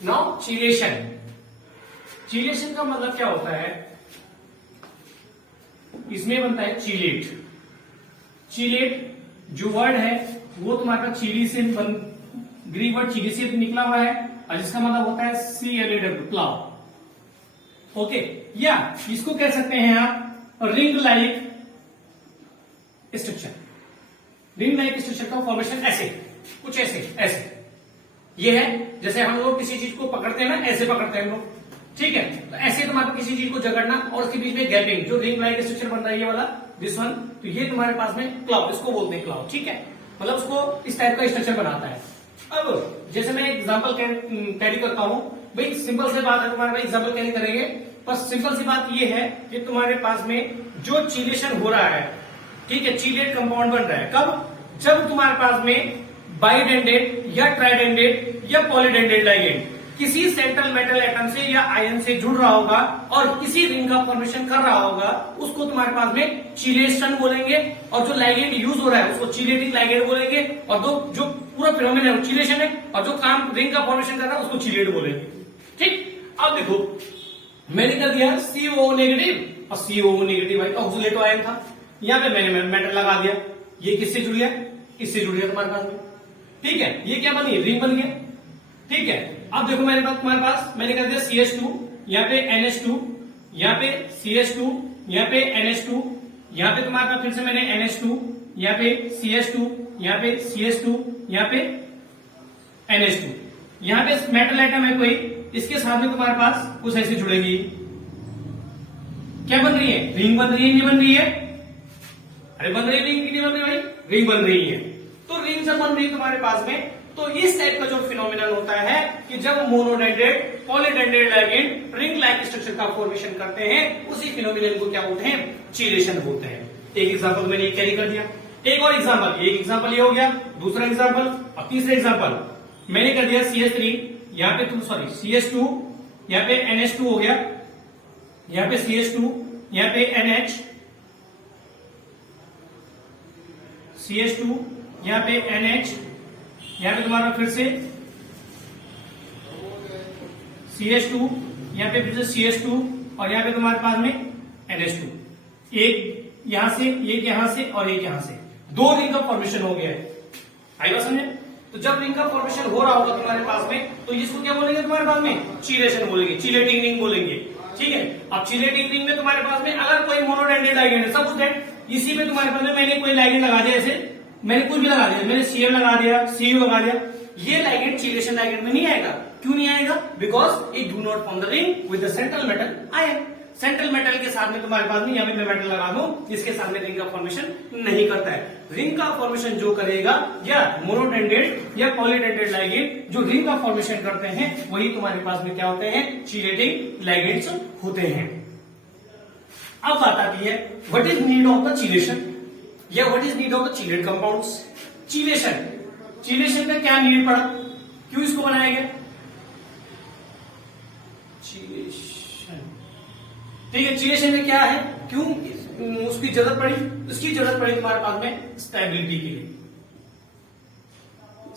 Now चीलेशन, चीलेशन का मतलब क्या होता है, इसमें बनता है चीलेट। चीलेट जो वर्ड है वो तुम्हारा चिली से ग्रीक वर्ड चिली से निकला हुआ है और जिसका मतलब होता है CLAW, क्लाव। ओके, या इसको कह सकते हैं आप ring like structure. Ring like structure का फॉर्मेशन ऐसे, कुछ ऐसे ऐसे ये है, जैसे हम लोग किसी चीज को पकड़ते हैं ना, ऐसे पकड़ते हैं हम लोग, ठीक है। तो ऐसे तुम्हारा किसी चीज को जकड़ना और उसके बीच में गैपिंग, जो रिंग लाइक स्ट्रक्चर बन रहा है ये वाला, दिस वन, तो ये तुम्हारे पास में क्लाउड, इसको बोलते हैं क्लाउड, ठीक है। मतलब उसको इस टाइप का स्ट्रक्चर बनाता है। अब जैसे मैं एग्जांपल कैरी करता हूं भाई, सिंपल से बात है, तुम्हारे एग्जांपल कैरी करेंगे, पर सिंपल सी बात ये है कि तुम्हारे पास में जो चिलेशन हो रहा है, ठीक है, चिलेट कंपाउंड बन रहा है कब, जब तुम्हारे पास में बाइडेंडेड या ट्राइडेंडेड या पॉलीडेंडेड लाइगेंड किसी सेंट्रल मेटल एटम से या आयन से जुड़ रहा होगा और किसी रिंग का फॉर्मेशन कर रहा होगा, उसको तुम्हारे पास में चिलेशन बोलेंगे। और जो लाइगेंड यूज हो रहा है उसको चिलेटिंग लाइगेंड बोलेंगे। और जो पूरा फिनोमेनन है चिलेशन है, और जो काम रिंग का फॉर्मेशन कर रहा है उसको चिलेट बोलेंगे, ठीक। अब देखो मैंने कर दिया CO नेगेटिव, और CO नेगेटिव भाई ऑक्सीलेटो आयन था, यहाँ पे मैंने मेटल लगा दिया, ये किससे जुड़ गया, इससे जुड़ गया तुम्हारे पास में, ठीक है। ये क्या बनी, रिंग बन गया, ठीक है। अब देखो मेरे पास, तुम्हारे पास मैंने कर दिया CH2, यहाँ पे NH2, यहाँ पे CH2, यहाँ पे NH2, यहाँ पे तुम्हारे पास फिर से मैंने NH2, यहाँ पे CH2, यहाँ पे CH2, यहाँ पे NH2, यहाँ पे मेटल आइटम है कोई, इसके साथ में तुम्हारे पास कुछ ऐसे जुड़ेगी, क्या बन रही है, रिंग बन रही है, नहीं बन रही है, अरे बन रही है रिंग, नहीं बन रही भाई, रिंग बन रही है। तो रिंग जब बन रही है तुम्हारे पास में, तो इस टाइप का जो फिनोमिनन होता है कि जब मोनोडेंडेड पॉलीडेंडेड लाइगेंड रिंग लाइक स्ट्रक्चर का फॉर्मेशन करते हैं, उसी फिनोमिनन को क्या बोलते हैं, चिलेशन बोलते हैं। एक एग्जांपल मैंने कैरी कर दिया, एक और एग्जांपल, एक एग्जांपल ये हो गया, दूसरा एग्जांपल, अब तीसरा एग्जांपल मैंने कर दिया CH3, यहाँ पे सॉरी CH2, यहाँ पे NH2 हो गया, यहाँ पे CH2, यहाँ पे NH, CH2, यहाँ पे NH, यहाँ पे तुम्हारा फिर से CH2, यहाँ पे फिर से CH2, और यहाँ पे तुम्हारे पास में NH2, एक यहां से, एक यहां से और एक यहां से, दो रिंग का फॉर्मेशन हो गया है। आई बात समझे। तो जब रिंग का फॉर्मेशन हो रहा होगा तुम्हारे पास में, तो इसको क्या बोलेंगे तुम्हारे पास में, चिलेशन बोलेंगे, चिलेटिंग रिंग बोलेंगे, ठीक है। अब चिलेटिंग रिंग में तुम्हारे पास में अगर कोई मोनोडेंडेड लाइगेंड है, सपोज दैट इसी में तुम्हारे पास में मैंने कोई लाइगेंड लगा दिया, ऐसे मैंने कुछ भी लगा दिया, मैंने CM लगा दिया, CU लगा दिया, ये लाइगेंड चिलेशन लाइगेंड में नहीं आएगा। क्यों नहीं आएगा, because it do not form the ring with the central metal ion. Central metal के साथ में तुम्हारे पास में, यहाँ पे मैं मेटल लगा दूं, इसके साथ में रिंग का फॉर्मेशन नहीं करता है। रिंग का फॉर्मेशन जो करेगा, या मोनोडेंडेड या पॉलीडेंडेड लाइगेंड जो रिंग का फॉर्मेशन करते हैं, वही तुम्हारे पास में क्या होते हैं, चिलेटिंग लाइगेंड्स होते हैं। अब बात आती है what is need of the chelation, या what is need of the chelate compounds. Chelation, chelation का क्या नीड पड़ा, क्यों इसको बनाया गया, चिलेशन, ठीक है। चिलेशन में क्या है, क्यों उसकी जरूरत पड़ी, उसकी जरूरत पड़ी तुम्हारे पास में स्टेबिलिटी के लिए।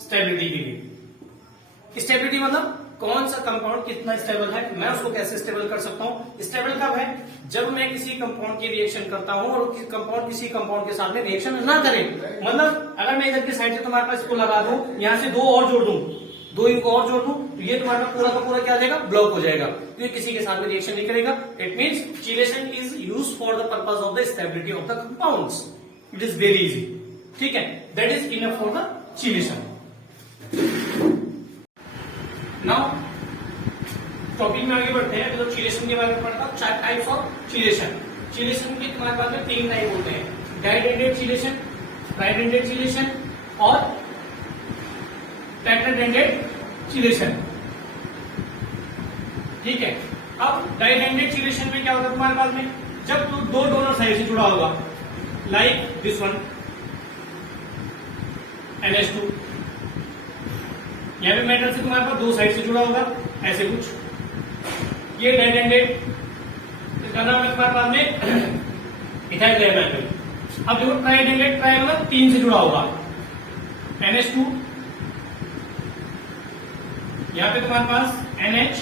स्टेबिलिटी के लिए, स्टेबिलिटी मतलब कौन सा कंपाउंड कितना स्टेबल है, मैं उसको कैसे स्टेबल कर सकता हूं। स्टेबल कब है, जब मैं किसी कंपाउंड की रिएक्शन करता हूं और कंपाउंड किसी कंपाउंड के साथ में रिएक्शन ना करे। मतलब अगर मैं इधर की साइड से तुम्हारे पास इसको लगा दूं, यहां से दो और जोड़ दूं, दो इनको और जोड़ दूं, तो ये तुम्हारा पूरा का पूरा क्या हो जाएगा, ब्लॉक हो जाएगा, तो ये किसी के साथ में रिएक्शन नहीं करेगा। It means chelation is used for the purpose of the stability of the compounds. It is very easy, ठीक है, that is enough for the chelation. Now topic में आगे बढ़ते हैं, तो चिलेशन के बारे में पढ़ता हूं। चार टाइप्स ऑफ चिलेशन। चिलेशन के तुम्हारे पास में तीन टाइप होते हैं, डाइडेंडेड चिलेशन, ट्राइडेंडेड चिलेशन और टेट्राडेंडेड चिलेशन, ठीक है। अब डाइडेंडेड चिलेशन में क्या होता है तुम्हारे पास में, जब दो डोनर साइड से जुड़ा होगा, लाइक दिस वन NH2, यहाँ पे मेटल से तुम्हारे पास दो साइड से जुड़ा होगा, ऐसे कुछ, ये डाइडेंडेड, इसका नाम है तुम्हारे पास में इथाइल डाइमेथाइल। अब देखो ट्राइडेंडेड, ट्राई मतलब तीन से जुड़ा होगा, NH2, यहाँ पे तुम्हारे पास NH,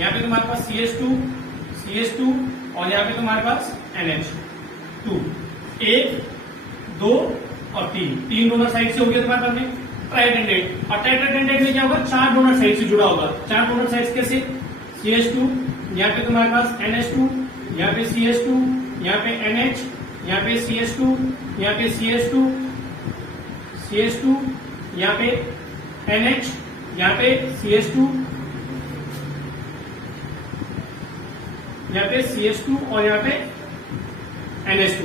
यहाँ पे तुम्हारे पास CH2 और यहाँ पे तुम्हारे पास NH2, 1 2 और 3 डोनर साइड से हो गया तुम्हारे पास में ट्राइडेंडेट। और टेट्राडेंडेट में क्या होगा, 4 डोनर साइड से जुड़ा होगा। 4 डोनर साइड कैसे, CH2, यहाँ पे तुम्हारे पास NH2, यहाँ पे CH2, यहाँ पे NH, यहाँ पे CH2, यहाँ पे CH2, यहाँ पे NH, यहाँ पे CH2, यहाँ पे CH2 और यहाँ पे NH2।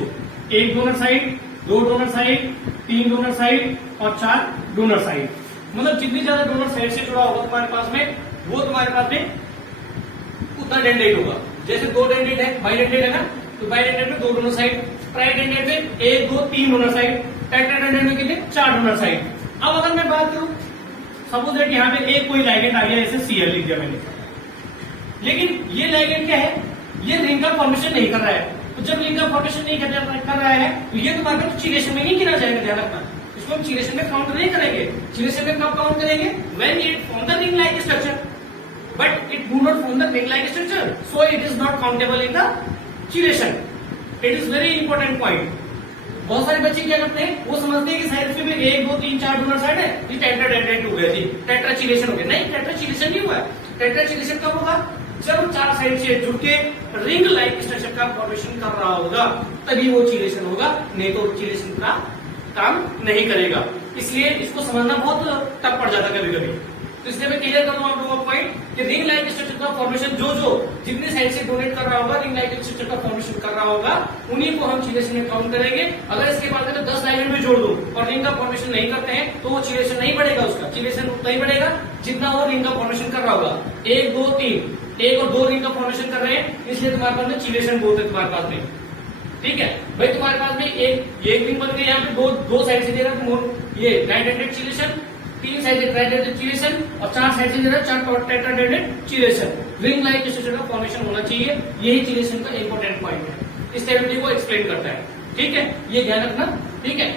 1 donor side, 2 donor side, 3 donor side और 4 डोनर साइड। मतलब जितनी ज्यादा डोनर साइड से जुड़ा होगा तुम्हारे पास में, वो तुम्हारे पास में उतना डेंडेट होगा। जैसे 2 डेंडेट है, बाइडेंडेट है ना, तो बाइडेंडेट में 2 डोनर साइड, ट्राइडेंडेट में 1 2 3 डोनर साइड, टेट्राडेंडेट में कितने 4 डोनर साइड। अब अगर मैं बात करूं, सपोज दैट यहाँ पे एक कोई लाइगेंड आ गया, जैसे Cl लिख दिया मैंने, लेकिन ये लाइगेंड क्या है, ये रिंग का फॉर्मेशन नहीं कर रहा है। तो जब रिंग का फॉर्मेशन नहीं कर रहा है, तो ये तुम्हारे पास चिलेशन में नहीं गिना जाएगा, ध्यान रखना। इसको हम चिलेशन में काउंट नहीं करेंगे। चिलेशन में कब काउंट करेंगे, when it form the ring like structure, but it do not form the ring like structure, so it is not countable in the chelation. It is very important point. बहुत सारे बच्चे क्या करते हैं, वो समझते हैं कि साइड में 1 2 3 4 डोनर साइड है, ये टेट्राडेंडेट हो गया जी, टेट्राचिलेशन हो गया। नहीं, टेट्राचिलेशन नहीं हुआ है। टेट्राचिलेशन कब होगा, जब 4 साइड से जुड़ के रिंग लाइक स्ट्रक्चर का फॉर्मेशन कर रहा होगा, तभी वो चिलेशन होगा, नहीं तो चिलेशन का काम नहीं करेगा। इसलिए इसको समझना बहुत टफ पड़ जाता है कभी कभी। तो इसलिए मैं क्लियर कर दूं आप लोगों को पॉइंट कि रिंग लाइक स्ट्रक्चर का फॉर्मेशन जो जितने साइड से डोनेट कर रहा होगा, रिंग लाइक स्ट्रक्चर का फॉर्मेशन कर रहा होगा, उन्हीं को हम चिलेशन में काउंट करेंगे। अगर इसके बाद में 10 लाइगेंड में जोड़ दो और रिंग का फॉर्मेशन नहीं करते हैं, तो वो चिलेशन नहीं बढ़ेगा, उसका चिलेशन उतना ही बढ़ेगा जितना वो रिंग का फॉर्मेशन कर रहा होगा। 1 2 3, 1 और 2 रिंग का फॉर्मेशन कर रहे हैं, इसलिए तुम्हारे पास में चिलेशन बोलते हैं तुम्हारे पास में। ठीक है भाई, तुम्हारे पास में एक रिंग बन गई, यहाँ पे दो साइड से दे रहा है ये डाइडेंडेट चिलेशन, 3 साइड से ट्राइडेंडेट चिलेशन और 4 साइड से दे रहा है 4 टेट्राडेंडेट चिलेशन। रिंग लाइक स्ट्रक्चर का फॉर्मेशन होना चाहिए, यही चिलेशन का इंपॉर्टेंट पॉइंट है, स्टेबिलिटी को एक्सप्लेन करता है। ठीक है, ये ध्यान रखना। ठीक है।